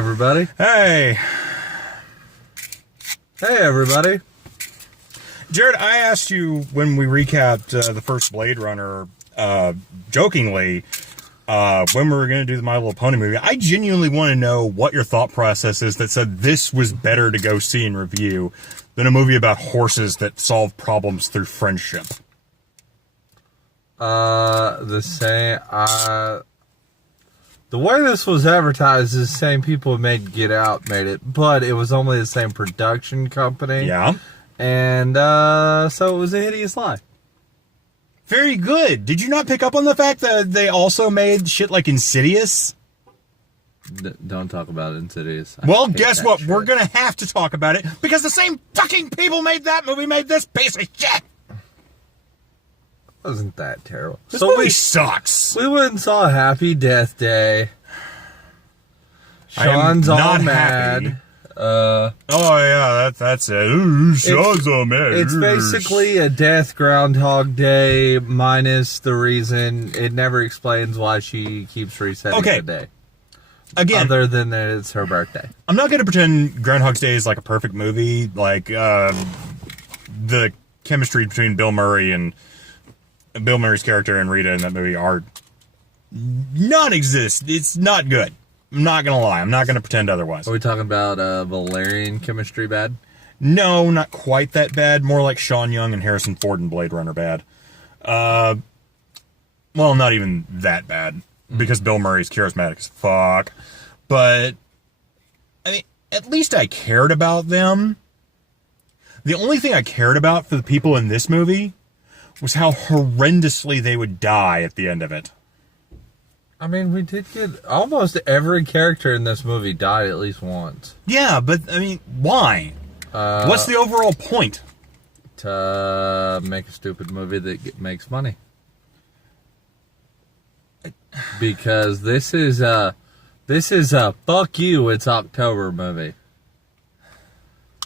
Everybody. Hey. Hey, everybody. Jared, I asked you when we recapped the first Blade Runner, jokingly, when we were going to do the My Little Pony movie. I genuinely want to know what your thought process is that said this was better to go see and review than a movie about horses that solve problems through friendship. The way this was advertised is the same people who made Get Out made it, but it was only the same production company. Yeah. And, so it was a hideous lie. Very good. Did you not pick up on the fact that they also made shit like Insidious? Don't talk about Insidious. Well, guess what? Shit. We're going to have to talk about it because the same fucking people made that movie made this piece of shit. Wasn't that terrible? This movie sucks. We went and saw Happy Death Day. Sean's I am all not mad. happy. Oh yeah, that's it. Ooh, Sean's all mad. It's basically a death Groundhog Day minus the reason it never explains why she keeps resetting the day. Again, other than that it's her birthday. I'm not going to pretend Groundhog's Day is like a perfect movie. Like the chemistry between Bill Murray's character and Rita in that movie are non-exist. It's not good. I'm not going to lie. I'm not going to pretend otherwise. Are we talking about Valerian chemistry bad? No, not quite that bad. More like Sean Young and Harrison Ford in Blade Runner bad. Well, not even that bad. Because Bill Murray's charismatic as fuck. But, I mean, at least I cared about them. The only thing I cared about for the people in this movie was how horrendously they would die at the end of it. I mean, we did get... Almost every character in this movie died at least once. Yeah, but, I mean, why? What's the overall point? To make a stupid movie that makes money. Because this is a fuck you, it's October movie.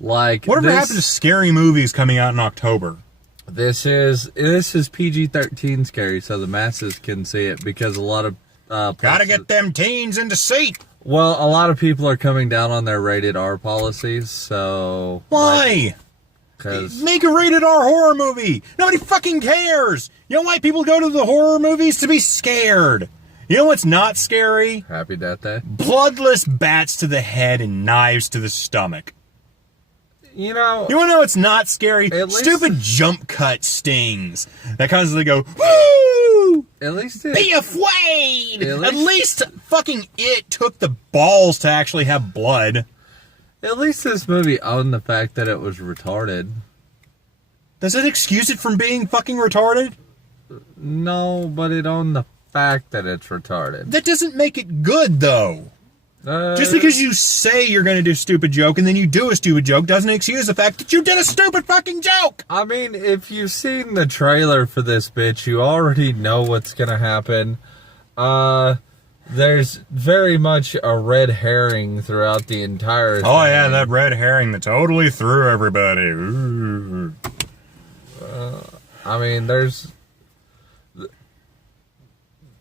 Like, whatever happened to scary movies coming out in October? This is PG-13 scary, so the masses can see it because a lot of gotta get them teens into seat. Well, a lot of people are coming down on their rated R policies, so why? Because make a rated R horror movie. Nobody fucking cares. You know why people go to the horror movies? To be scared. You know what's not scary? Happy Death Day. Bloodless bats to the head and knives to the stomach. You know what's not scary? Stupid jump cut stings that constantly go, woo! At least be afraid! At least fucking it took the balls to actually have blood. At least this movie owned the fact that it was retarded. Does it excuse it from being fucking retarded? No, but it owned the fact that it's retarded. That doesn't make it good, though. Just because you say you're going to do a stupid joke and then you do a stupid joke doesn't excuse the fact that you did a stupid fucking joke. I mean, if you've seen the trailer for this bitch, you already know what's going to happen. There's very much a red herring throughout the entire thing. Oh, yeah, that red herring that totally threw everybody. I mean,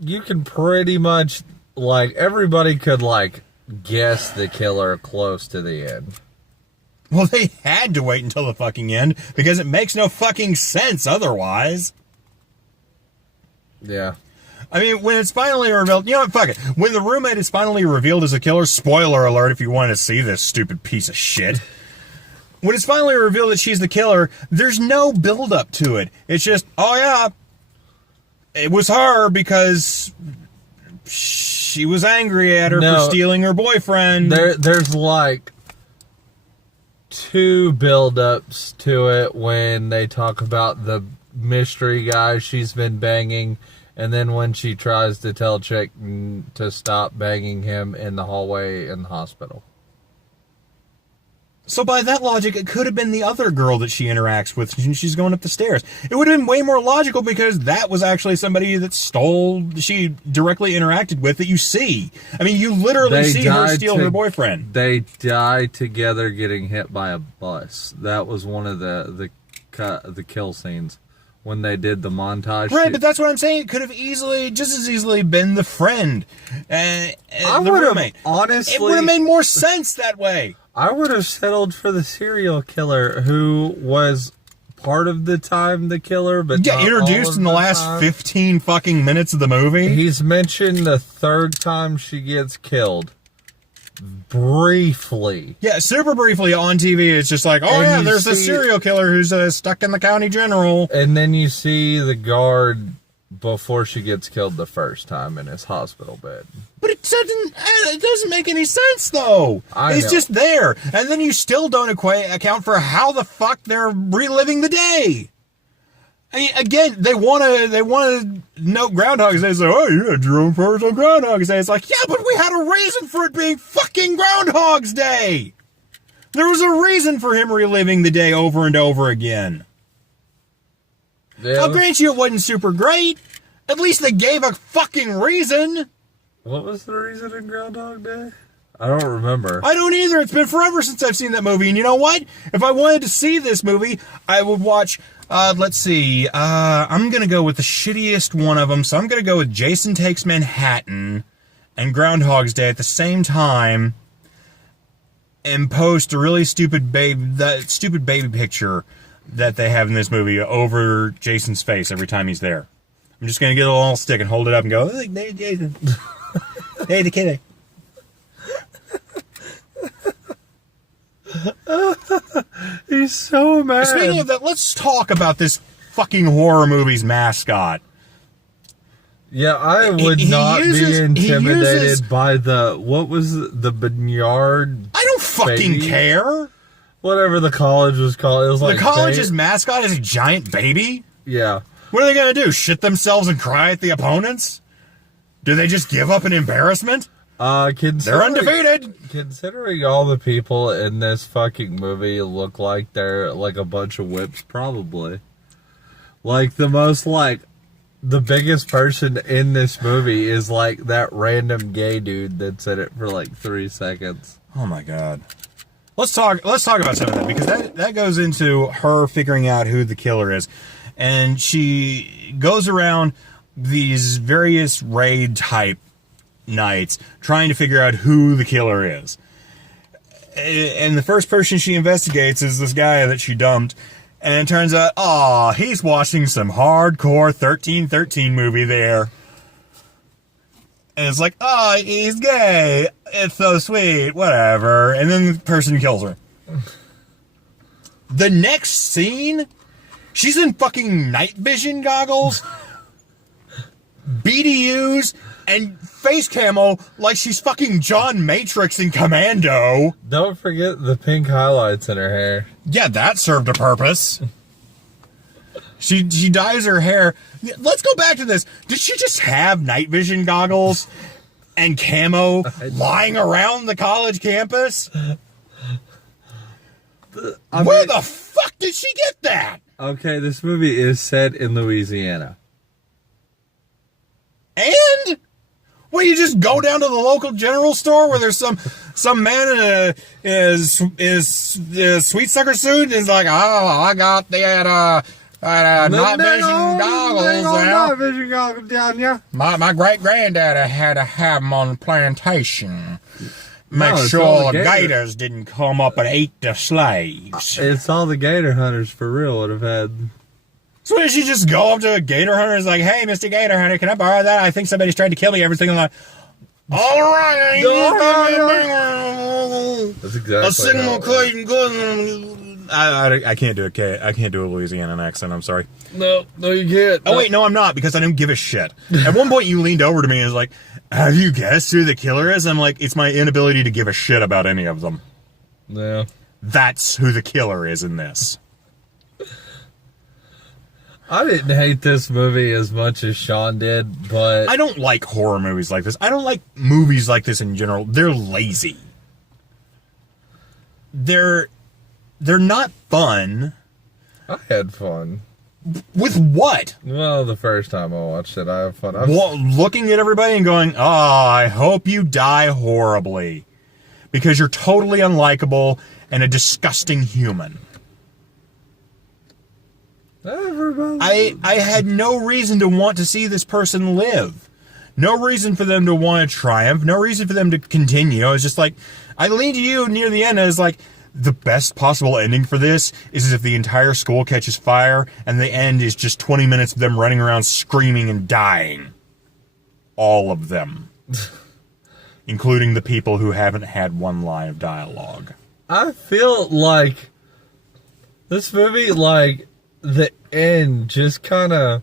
you can pretty much, like, everybody could, like, guess the killer close to the end. Well, they had to wait until the fucking end because it makes no fucking sense otherwise. Yeah. I mean, when it's finally revealed, you know what, fuck it. When the roommate is finally revealed as a killer, spoiler alert if you want to see this stupid piece of shit. When it's finally revealed that she's the killer, there's no build-up to it. It's just, oh yeah, it was her because she was angry at her for stealing her boyfriend. There's like two build-ups to it when they talk about the mystery guy she's been banging, and then when she tries to tell Chick to stop banging him in the hallway in the hospital. So by that logic, it could have been the other girl that she interacts with when she's going up the stairs. It would have been way more logical because that was actually somebody that she directly interacted with that you see. I mean, you literally see her steal her boyfriend. They die together getting hit by a bus. That was one of the kill scenes. when they did the montage. Right, but that's what I'm saying. It could have just as easily been the friend, the roommate. Honestly, it would have made more sense that way. I would have settled for the serial killer who was part of the time the killer, but not introduced all of in the last time. 15 fucking minutes of the movie. He's mentioned the third time she gets killed. Briefly. Yeah, super briefly on TV. It's just like, oh yeah, there's a serial killer who's stuck in the county general. And then you see the guard before she gets killed the first time in his hospital bed. But it doesn't make any sense though. It's just there, and then you still don't account for how the fuck they're reliving the day. I mean, again, they want to note Groundhog's Day. Say, oh, you had your own first on Groundhog's Day. It's like, yeah, but we had a reason for it being fucking Groundhog's Day. There was a reason for him reliving the day over and over again. Yeah. I'll grant you it wasn't super great. At least they gave a fucking reason. What was the reason in Groundhog Day? I don't remember. I don't either. It's been forever since I've seen that movie. And you know what? If I wanted to see this movie, I would watch... let's see. I'm going to go with the shittiest one of them. So I'm going to go with Jason Takes Manhattan and Groundhog's Day at the same time and post a really stupid baby picture that they have in this movie over Jason's face every time he's there. I'm just going to get a little stick and hold it up and go, hey, Jason. Hey, the kitty. He's so mad. Speaking of that, let's talk about this fucking horror movie's mascot. Yeah, I would not be intimidated by what was the Barnyard? I don't fucking baby? care. Whatever the college was called. It was like the college's mascot is a giant baby? Yeah. What are they going to do? Shit themselves and cry at the opponents? Do they just give up in embarrassment? They're undefeated. Considering all the people in this fucking movie look like they're like a bunch of whips, probably. Like the biggest person in this movie is like that random gay dude that's in it for like 3 seconds. Oh my god. Let's talk about some of that, because that goes into her figuring out who the killer is. And she goes around these various raid type nights trying to figure out who the killer is. And the first person she investigates is this guy that she dumped. And it turns out, he's watching some hardcore 1313 movie there. And it's like, he's gay. It's so sweet. Whatever. And then the person kills her. The next scene, she's in fucking night vision goggles, BDUs, and face camo like she's fucking John Matrix in Commando. Don't forget the pink highlights in her hair. Yeah, that served a purpose. She dyes her hair. Let's go back to this. Did she just have night vision goggles and camo lying around the college campus? Where the fuck did she get that? Okay, this movie is set in Louisiana. And? Well, you just go down to the local general store where there's some man in a sweet sucker suit and is like, I got that night vision goggles. Night vision goggles down here. My great granddaddy had to have them on the plantation. Make sure the gators didn't come up and eat the slaves. It's all the gator hunters for real would have had. So did she just go up to a gator hunter and is like, hey, Mr. Gator Hunter, can I borrow that? I think somebody's tried to kill me. Everything like, all right. That's exactly a signal couldn't go. I can't do it. I can't do a Louisiana accent. I'm sorry. No, you can't. Oh, wait, no, I'm not, because I don't give a shit. At one point, you leaned over to me and was like, have you guessed who the killer is? I'm like, it's my inability to give a shit about any of them. Yeah. That's who the killer is in this. I didn't hate this movie as much as Sean did, but... I don't like horror movies like this. I don't like movies like this in general. They're lazy. They're not fun. I had fun. With what? Well, the first time I watched it, I had fun. Looking at everybody and going, I hope you die horribly. Because you're totally unlikable and a disgusting human. Everybody. I had no reason to want to see this person live. No reason for them to want to triumph. No reason for them to continue. I was just like, I leaned to you near the end. I was like, the best possible ending for this is if the entire school catches fire and the end is just 20 minutes of them running around screaming and dying. All of them. Including the people who haven't had one line of dialogue. I feel like this movie, like, the end just kind of...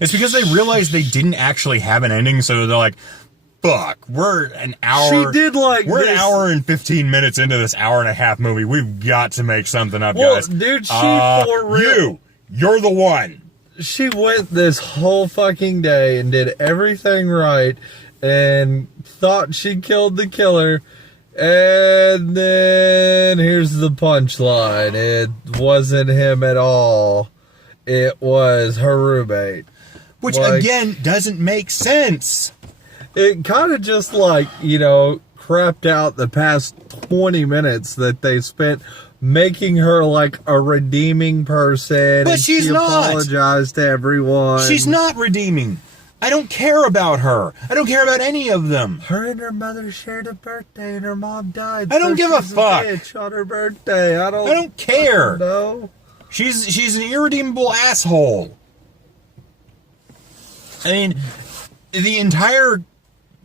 It's because they realized they didn't actually have an ending, so they're like, fuck, we're an hour... She did like We're this. an hour and 15 minutes into this hour-and-a-half movie. We've got to make something up, Well, guys. dude, she for real... You're the one. She went this whole fucking day and did everything right and thought she killed the killer. And then here's the punchline. It wasn't him at all. It was her roommate. Which, Like, again, doesn't make sense. it kind of just like, you know, crapped out the past 20 minutes that they spent making her like a redeeming person. But and she's she not. apologized to everyone. She's not redeeming. I don't care about her. I don't care about any of them. Her and her mother shared a birthday and her mom died. I don't give a she's fuck. Bitch on her birthday. I don't care. No. She's an irredeemable asshole. I mean, the entire...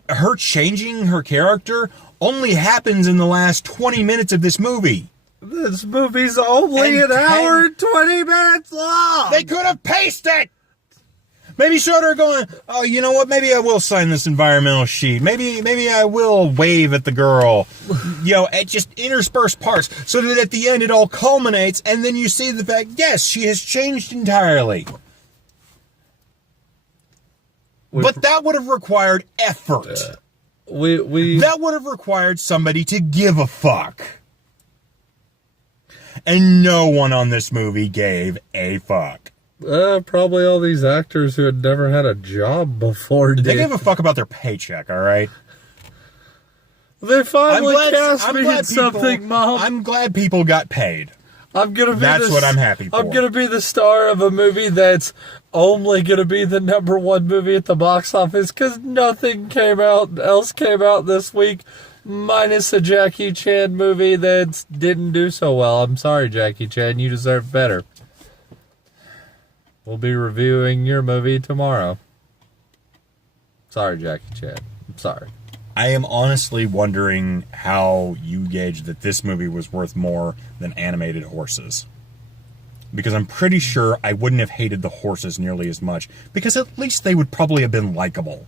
her changing her character only happens in the last 20 minutes of this movie. This movie's only And an hour and 20 minutes long. They could have paced it! Maybe showed her going, oh, you know what? Maybe I will sign this environmental sheet. Maybe I will wave at the girl. You know, at just interspersed parts so that at the end it all culminates and then you see the fact, yes, she has changed entirely. But that would have required effort. That would have required somebody to give a fuck. And no one on this movie gave a fuck. Probably all these actors who had never had a job before did. They gave a fuck about their paycheck, all right? They finally cast me in something, Mom. I'm glad people got paid. That's what I'm happy for. I'm gonna be the star of a movie that's only gonna be the #1 movie at the box office because nothing else came out this week, minus a Jackie Chan movie that didn't do so well. I'm sorry, Jackie Chan, you deserve better. We'll be reviewing your movie tomorrow. Sorry, Jackie Chan. I'm sorry. I am honestly wondering how you gauge that this movie was worth more than animated horses. Because I'm pretty sure I wouldn't have hated the horses nearly as much, because at least they would probably have been likable.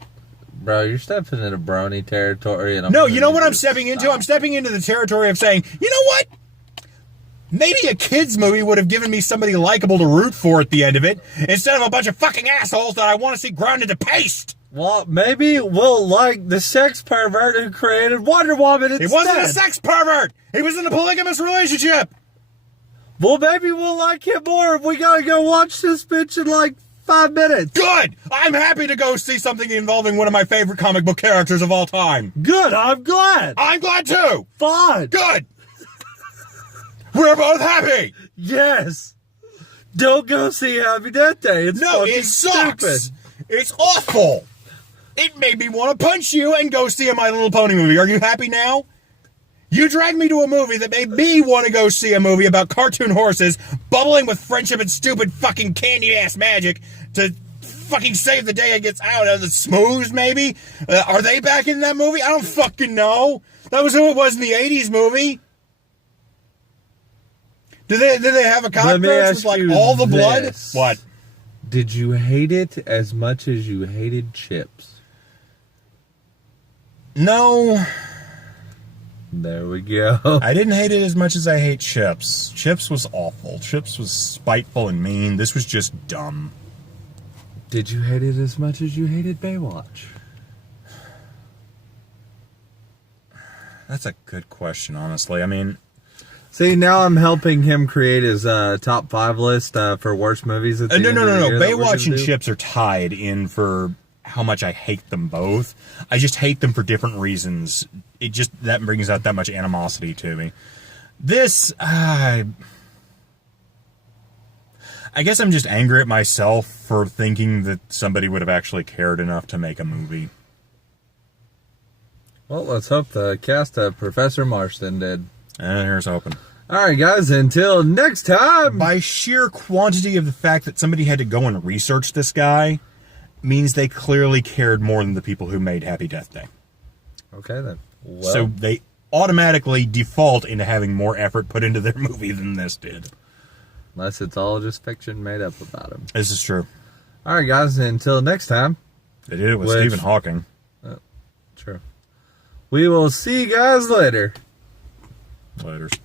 Bro, you're stepping into brony territory. And No, you know what I'm stepping into? I'm stepping into the territory of saying, you know what? Maybe a kid's movie would have given me somebody likable to root for at the end of it, instead of a bunch of fucking assholes that I want to see ground into paste. Well, maybe we'll like the sex pervert who created Wonder Woman instead. He wasn't a sex pervert. He was in a polygamous relationship. Well, maybe we'll like him more if we gotta go watch this bitch in like 5 minutes. Good. I'm happy to go see something involving one of my favorite comic book characters of all time. Good, I'm glad. I'm glad too. Fine. Good. We're both happy. Yes. Don't go see Happy Death Day. It's No, fucking it sucks. stupid. It's awful. It made me want to punch you and go see a My Little Pony movie. Are you happy now? You dragged me to a movie that made me want to go see a movie about cartoon horses bubbling with friendship and stupid fucking candy-ass magic to fucking save the day against, I don't know, the Smooths, maybe? Are they back in that movie? I don't fucking know. That was who it was in the 80s movie. Did they have a cockroach with, like, all the blood? This. What? Did you hate it as much as you hated Chips? No. There we go. I didn't hate it as much as I hate Chips. Chips was awful. Chips was spiteful and mean. This was just dumb. Did you hate it as much as you hated Baywatch? That's a good question, honestly. I mean... See, now I'm helping him create his top 5 list for worst movies at the end of the year that we're Baywatch gonna and do. Chips are tied in for how much I hate them both. I just hate them for different reasons. That brings out that much animosity to me. This, I guess I'm just angry at myself for thinking that somebody would have actually cared enough to make a movie. Well, let's hope the cast of Professor Marston did. And here's hoping. All right, guys, until next time. By sheer quantity of the fact that somebody had to go and research this guy means they clearly cared more than the people who made Happy Death Day. Okay, then. Well, So they automatically default into having more effort put into their movie than this did. unless it's all just fiction made up about him. This is true. All right, guys, until next time. They did it with Which- Stephen Hawking. True. We will see you guys later. Laters.